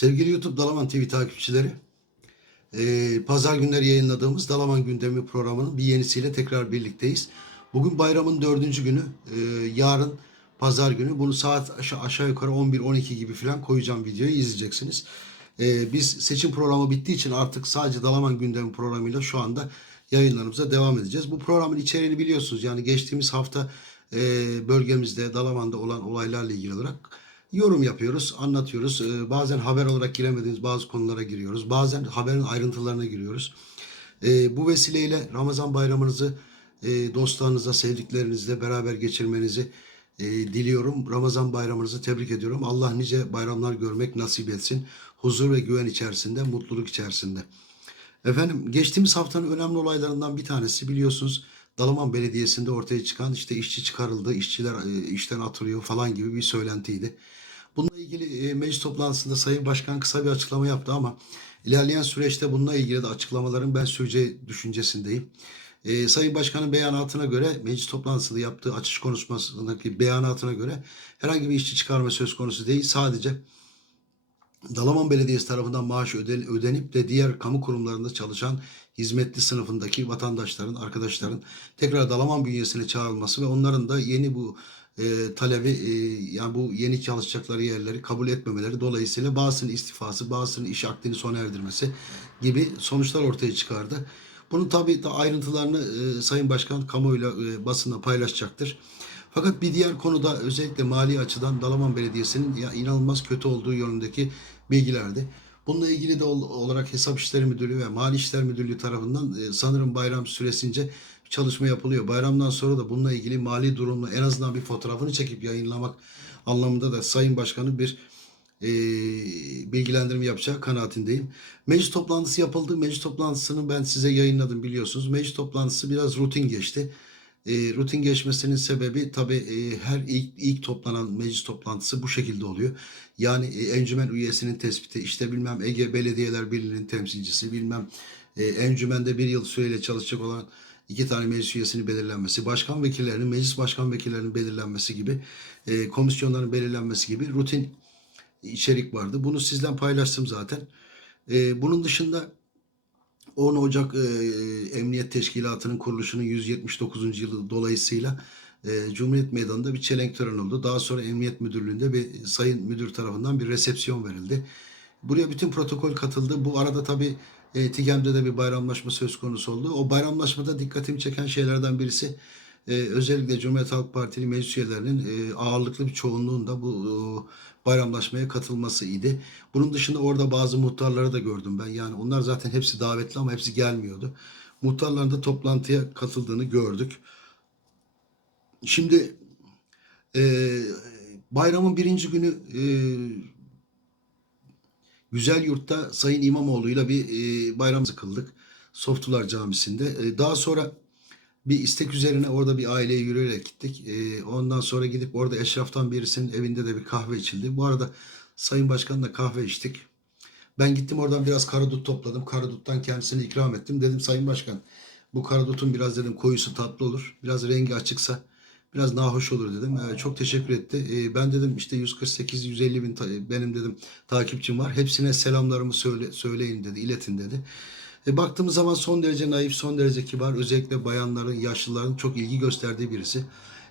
Sevgili YouTube Dalaman TV takipçileri, eee, pazar günleri yayınladığımız Dalaman Gündemi programının bir yenisiyle tekrar birlikteyiz. Bugün bayramın dördüncü günü, eee, yarın pazar günü. Bunu saat aşağı, yukarı 11-12 gibi falan koyacağım videoyu izleyeceksiniz. Eee, biz seçim programı bittiği için artık sadece Dalaman Gündemi programıyla şu anda yayınlarımıza devam edeceğiz. Bu programın içeriğini biliyorsunuz. Yani geçtiğimiz hafta bölgemizde, Dalaman'da olan olaylarla ilgili olarak yorum yapıyoruz, anlatıyoruz. Ee, bazen haber olarak giremediğimiz bazı konulara giriyoruz. Bazen haberin ayrıntılarına giriyoruz. Ee, bu vesileyle Ramazan bayramınızı e, dostlarınızla, sevdiklerinizle beraber geçirmenizi e, diliyorum. Ramazan bayramınızı tebrik ediyorum. Allah nice bayramlar görmek nasip etsin. Huzur ve güven içerisinde, mutluluk içerisinde. Efendim geçtiğimiz haftanın önemli olaylarından bir tanesi biliyorsunuz Dalaman Belediyesi'nde ortaya çıkan işte işçi çıkarıldı, işçiler e, işten atılıyor falan gibi bir söylentiydi. Bununla ilgili e, meclis toplantısında Sayın Başkan kısa bir açıklama yaptı ama ilerleyen süreçte bununla ilgili de açıklamaların ben süreceği düşüncesindeyim. E, Sayın Başkan'ın beyanatına göre meclis toplantısında yaptığı açış konuşmasındaki beyanatına göre herhangi bir işçi çıkarma söz konusu değil. Sadece Dalaman Belediyesi tarafından maaşı öde- ödenip de diğer kamu kurumlarında çalışan hizmetli sınıfındaki vatandaşların, arkadaşların tekrar Dalaman bünyesine çağrılması ve onların da yeni bu e, talebi e, yani bu yeni çalışacakları yerleri kabul etmemeleri dolayısıyla bazısının istifası, bazısının iş akdini sona erdirmesi gibi sonuçlar ortaya çıkardı. Bunun tabii da ayrıntılarını e, Sayın Başkan kamuoyuyla e, basınla paylaşacaktır. Fakat bir diğer konuda özellikle mali açıdan Dalaman Belediyesi'nin ya inanılmaz kötü olduğu yönündeki bilgilerdi. Bununla ilgili de ol- olarak Hesap İşleri Müdürlüğü ve Mali İşler Müdürlüğü tarafından e, sanırım bayram süresince çalışma yapılıyor. Bayramdan sonra da bununla ilgili mali durumla en azından bir fotoğrafını çekip yayınlamak anlamında da Sayın Başkan'ın bir e, bilgilendirme yapacağı kanaatindeyim. Meclis toplantısı yapıldı. Meclis toplantısını ben size yayınladım biliyorsunuz. Meclis toplantısı biraz rutin geçti. E, rutin geçmesinin sebebi tabii e, her ilk, ilk toplanan meclis toplantısı bu şekilde oluyor. Yani e, encümen üyesinin tespiti, işte bilmem Ege Belediyeler Birliği'nin temsilcisi, bilmem e, encümende bir yıl süreyle çalışacak olan iki tane meclis üyesinin belirlenmesi, başkan vekillerinin, meclis başkan vekillerinin belirlenmesi gibi, e, komisyonların belirlenmesi gibi rutin içerik vardı. Bunu sizden paylaştım zaten. E, bunun dışında 10 Ocak e, Emniyet Teşkilatı'nın kuruluşunun 179. yılı dolayısıyla e, Cumhuriyet Meydanı'nda bir çelenk töreni oldu. Daha sonra Emniyet Müdürlüğü'nde bir sayın müdür tarafından bir resepsiyon verildi. Buraya bütün protokol katıldı. Bu arada tabii e, TİGEM'de de bir bayramlaşma söz konusu oldu. O bayramlaşmada dikkatimi çeken şeylerden birisi e, özellikle Cumhuriyet Halk Partili meclis üyelerinin e, ağırlıklı bir çoğunluğun da bu e, bayramlaşmaya katılması idi. Bunun dışında orada bazı muhtarları da gördüm ben. Yani onlar zaten hepsi davetli ama hepsi gelmiyordu. Muhtarların da toplantıya katıldığını gördük. Şimdi e, bayramın birinci günü e, Güzel Yurt'ta Sayın İmamoğlu'yla bir e, bayram kıldık. Softular Camisi'nde. E, daha sonra bir istek üzerine orada bir aileye yürüyerek gittik. E, ondan sonra gidip orada eşraftan birisinin evinde de bir kahve içildi. Bu arada Sayın Başkan'la kahve içtik. Ben gittim oradan biraz karadut topladım. Karaduttan kendisine ikram ettim. Dedim Sayın Başkan bu karadutun biraz dedim koyusu tatlı olur. Biraz rengi açıksa biraz nahoş olur dedim. Ee, çok teşekkür etti. Ee, ben dedim işte 148-150 bin benim dedim takipçim var. Hepsine selamlarımı söyle, söyleyin dedi, iletin dedi. E, baktığımız zaman son derece naif, son derece kibar. Özellikle bayanların, yaşlıların çok ilgi gösterdiği birisi.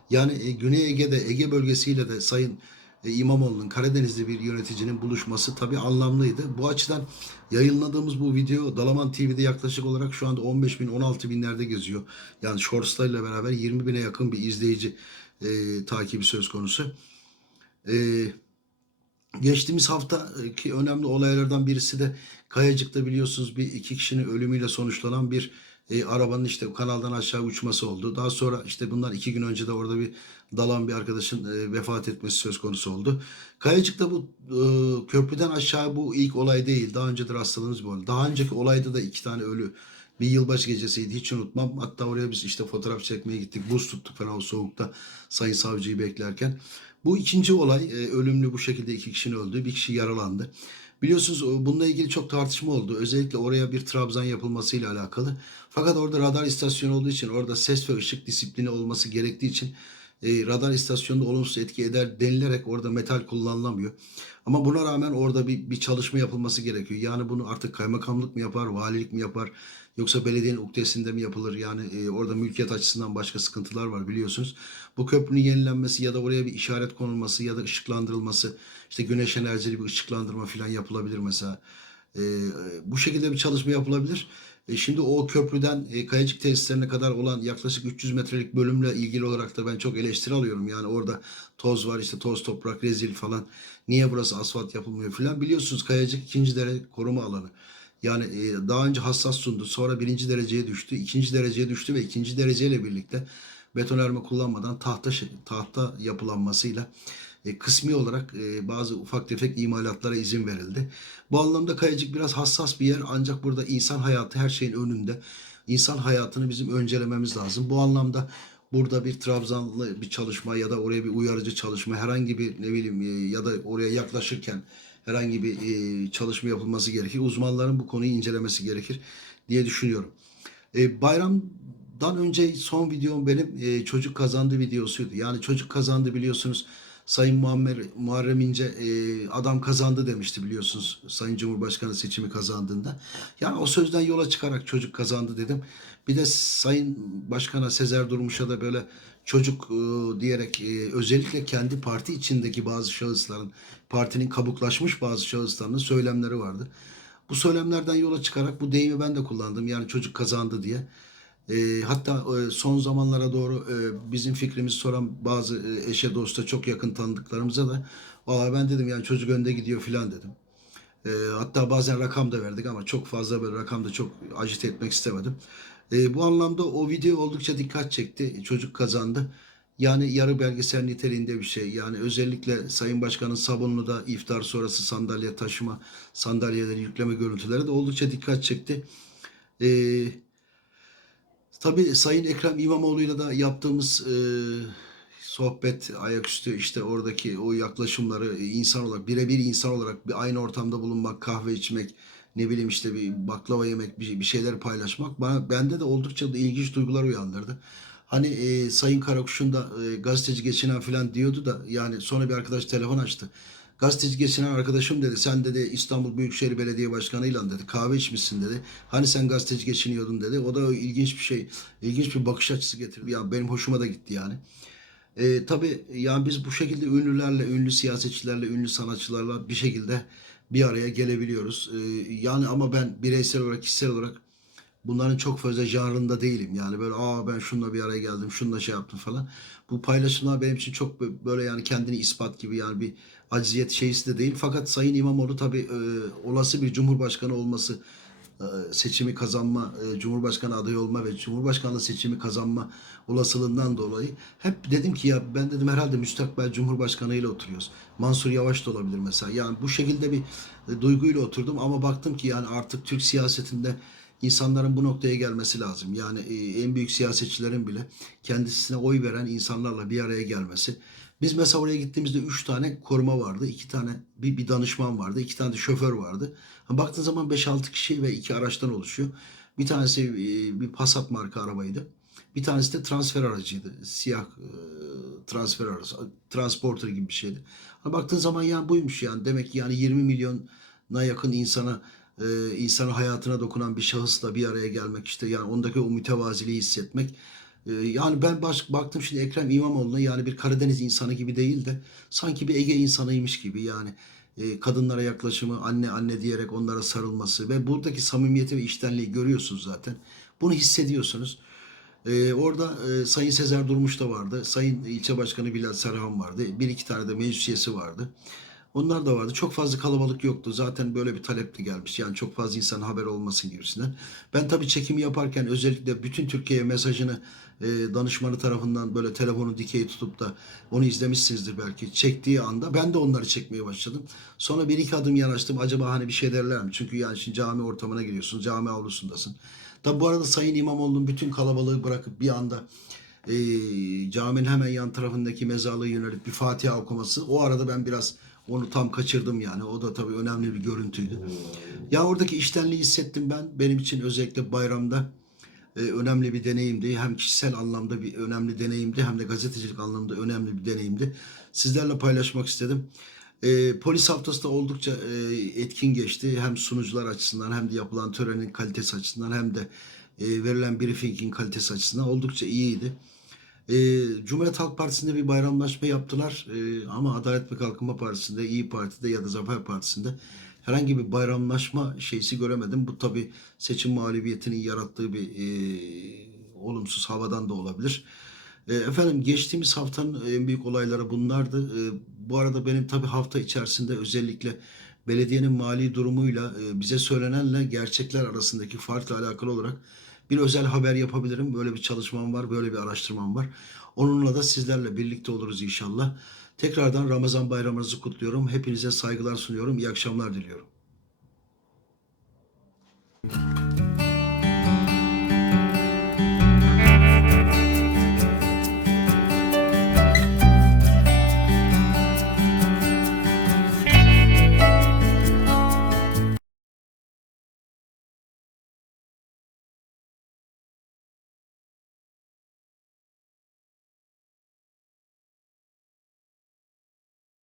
Yani e, Güney Ege'de, Ege bölgesiyle de Sayın e, İmamoğlu'nun Karadenizli bir yöneticinin buluşması tabii anlamlıydı. Bu açıdan yayınladığımız bu video Dalaman TV'de yaklaşık olarak şu anda 15 bin 16 binlerde geziyor. Yani Shorts'larla beraber 20 bine yakın bir izleyici e, takibi söz konusu. E, geçtiğimiz haftaki önemli olaylardan birisi de Kayacık'ta biliyorsunuz bir iki kişinin ölümüyle sonuçlanan bir e, arabanın işte kanaldan aşağı uçması oldu. Daha sonra işte bundan iki gün önce de orada bir dalan bir arkadaşın e, vefat etmesi söz konusu oldu. Kayacık'ta bu e, köprüden aşağı bu ilk olay değil. Daha önce de rastladığımız bir olay. Daha önceki olayda da iki tane ölü bir yılbaşı gecesiydi hiç unutmam. Hatta oraya biz işte fotoğraf çekmeye gittik. Buz tuttuk falan o soğukta sayın savcıyı beklerken. Bu ikinci olay e, ölümlü bu şekilde iki kişinin öldüğü bir kişi yaralandı. Biliyorsunuz o- bununla ilgili çok tartışma oldu. Özellikle oraya bir trabzan yapılmasıyla alakalı. Fakat orada radar istasyonu olduğu için orada ses ve ışık disiplini olması gerektiği için e, radar istasyonunda olumsuz etki eder denilerek orada metal kullanılamıyor. Ama buna rağmen orada bir, bir çalışma yapılması gerekiyor. Yani bunu artık kaymakamlık mı yapar, valilik mi yapar yoksa belediyenin uktesinde mi yapılır? Yani e, orada mülkiyet açısından başka sıkıntılar var biliyorsunuz. Bu köprünün yenilenmesi ya da oraya bir işaret konulması ya da ışıklandırılması, işte güneş enerjili bir ışıklandırma falan yapılabilir mesela. E, bu şekilde bir çalışma yapılabilir. E, şimdi o köprüden e, Kayacık tesislerine kadar olan yaklaşık 300 metrelik bölümle ilgili olarak da ben çok eleştiri alıyorum. Yani orada toz var işte toz toprak rezil falan. Niye burası asfalt yapılmıyor falan. Biliyorsunuz Kayacık ikinci derece koruma alanı. Yani e, daha önce hassas sundu. Sonra birinci dereceye düştü. ikinci dereceye düştü ve ikinci dereceyle birlikte betonarme kullanmadan tahta tahta yapılanmasıyla e, kısmi olarak e, bazı ufak tefek imalatlara izin verildi. Bu anlamda Kayacık biraz hassas bir yer ancak burada insan hayatı her şeyin önünde. İnsan hayatını bizim öncelememiz lazım. Bu anlamda burada bir trabzanlı bir çalışma ya da oraya bir uyarıcı çalışma herhangi bir ne bileyim ya da oraya yaklaşırken herhangi bir e, çalışma yapılması gerekir. Uzmanların bu konuyu incelemesi gerekir diye düşünüyorum. E, bayramdan önce son videom benim e, çocuk kazandı videosuydu. Yani çocuk kazandı biliyorsunuz. Sayın Muammer, Muharrem İnce e, adam kazandı demişti biliyorsunuz Sayın Cumhurbaşkanı seçimi kazandığında. Yani o sözden yola çıkarak çocuk kazandı dedim. Bir de Sayın Başkan'a Sezer Durmuş'a da böyle çocuk e, diyerek e, özellikle kendi parti içindeki bazı şahısların, partinin kabuklaşmış bazı şahıslarının söylemleri vardı. Bu söylemlerden yola çıkarak bu deyimi ben de kullandım. Yani çocuk kazandı diye. E, hatta e, son zamanlara doğru e, bizim fikrimizi soran bazı e, eşe dosta çok yakın tanıdıklarımıza da Aa, ben dedim yani çocuk önde gidiyor filan dedim. E, hatta bazen rakam da verdik ama çok fazla böyle rakam da çok ajite etmek istemedim. E, bu anlamda o video oldukça dikkat çekti. Çocuk kazandı. Yani yarı belgesel niteliğinde bir şey. Yani özellikle Sayın Başkan'ın Sabunlu'da iftar sonrası sandalye taşıma, sandalyeleri yükleme görüntüleri de oldukça dikkat çekti. Ee, tabii Sayın Ekrem İmamoğlu'yla da yaptığımız e, sohbet, ayaküstü işte oradaki o yaklaşımları e, insan olarak, birebir insan olarak bir aynı ortamda bulunmak, kahve içmek, ne bileyim işte bir baklava yemek, bir, bir şeyler paylaşmak bana bende de oldukça da ilginç duygular uyandırdı. Hani e, Sayın Karakuş'un da e, gazeteci geçinen falan diyordu da yani sonra bir arkadaş telefon açtı. Gazeteci geçinen arkadaşım dedi sen dedi İstanbul Büyükşehir Belediye Başkanı'yla dedi kahve içmişsin dedi. Hani sen gazeteci geçiniyordun dedi. O da ilginç bir şey, ilginç bir bakış açısı getirdi. Yani benim hoşuma da gitti yani. E, tabii yani biz bu şekilde ünlülerle, ünlü siyasetçilerle, ünlü sanatçılarla bir şekilde bir araya gelebiliyoruz. E, yani ama ben bireysel olarak, kişisel olarak bunların çok fazla janrında değilim. Yani böyle aa ben şununla bir araya geldim, şununla şey yaptım falan. Bu paylaşımlar benim için çok bö- böyle yani kendini ispat gibi yani bir acziyet şeysi de değil. Fakat Sayın İmamoğlu tabii e, olası bir cumhurbaşkanı olması seçimi kazanma, e, Cumhurbaşkanı adayı olma ve Cumhurbaşkanlığı seçimi kazanma olasılığından dolayı hep dedim ki ya ben dedim herhalde müstakbel Cumhurbaşkanı ile oturuyoruz. Mansur Yavaş da olabilir mesela. Yani bu şekilde bir e, duyguyla oturdum ama baktım ki yani artık Türk siyasetinde insanların bu noktaya gelmesi lazım. Yani e, en büyük siyasetçilerin bile kendisine oy veren insanlarla bir araya gelmesi. Biz mesela oraya gittiğimizde üç tane koruma vardı. iki tane bir, bir danışman vardı. iki tane de şoför vardı. Baktığın zaman 5-6 kişi ve iki araçtan oluşuyor. Bir tanesi e, bir Passat marka arabaydı. Bir tanesi de transfer aracıydı. Siyah e, transfer aracı. Transporter gibi bir şeydi. Baktığın zaman yani buymuş yani. Demek ki yani 20 milyona yakın insana e, insanın hayatına dokunan bir şahısla bir araya gelmek işte yani ondaki o mütevaziliği hissetmek. E, yani ben baş, baktım şimdi Ekrem İmamoğlu'na yani bir Karadeniz insanı gibi değil de sanki bir Ege insanıymış gibi yani e, kadınlara yaklaşımı anne anne diyerek onlara sarılması ve buradaki samimiyeti ve iştenliği görüyorsunuz zaten. Bunu hissediyorsunuz. Ee, orada e, Sayın Sezer Durmuş da vardı. Sayın İlçe Başkanı Bilal Serhan vardı. Bir iki tane de meclis üyesi vardı. Onlar da vardı. Çok fazla kalabalık yoktu. Zaten böyle bir talep de gelmiş. Yani çok fazla insan haber olmasın gibisinden. Ben tabii çekimi yaparken özellikle bütün Türkiye'ye mesajını e, danışmanı tarafından böyle telefonu dikey tutup da onu izlemişsinizdir belki. Çektiği anda ben de onları çekmeye başladım. Sonra bir iki adım yanaştım. Acaba hani bir şey derler mi? Çünkü yani şimdi cami ortamına giriyorsun. Cami avlusundasın. Tabi bu arada Sayın İmamoğlu'nun bütün kalabalığı bırakıp bir anda e, caminin hemen yan tarafındaki mezarlığı yönelip bir Fatiha okuması. O arada ben biraz onu tam kaçırdım yani. O da tabii önemli bir görüntüydü. Ya oradaki iştenliği hissettim ben. Benim için özellikle bayramda e, önemli bir deneyimdi. Hem kişisel anlamda bir önemli deneyimdi hem de gazetecilik anlamda önemli bir deneyimdi. Sizlerle paylaşmak istedim. E, polis haftası da oldukça e, etkin geçti. Hem sunucular açısından hem de yapılan törenin kalitesi açısından hem de e, verilen briefingin kalitesi açısından oldukça iyiydi. E, Cumhuriyet Halk Partisi'nde bir bayramlaşma yaptılar E, ama Adalet ve Kalkınma Partisi'nde, İyi Parti'de ya da Zafer Partisi'nde herhangi bir bayramlaşma şeysi göremedim. Bu tabi seçim mağlubiyetinin yarattığı bir e, olumsuz havadan da olabilir. E, efendim geçtiğimiz haftanın en büyük olayları bunlardı. E, bu arada benim tabi hafta içerisinde özellikle belediyenin mali durumuyla e, bize söylenenle gerçekler arasındaki farkla alakalı olarak bir özel haber yapabilirim. Böyle bir çalışmam var, böyle bir araştırmam var. Onunla da sizlerle birlikte oluruz inşallah. Tekrardan Ramazan bayramınızı kutluyorum. Hepinize saygılar sunuyorum. İyi akşamlar diliyorum. Müzik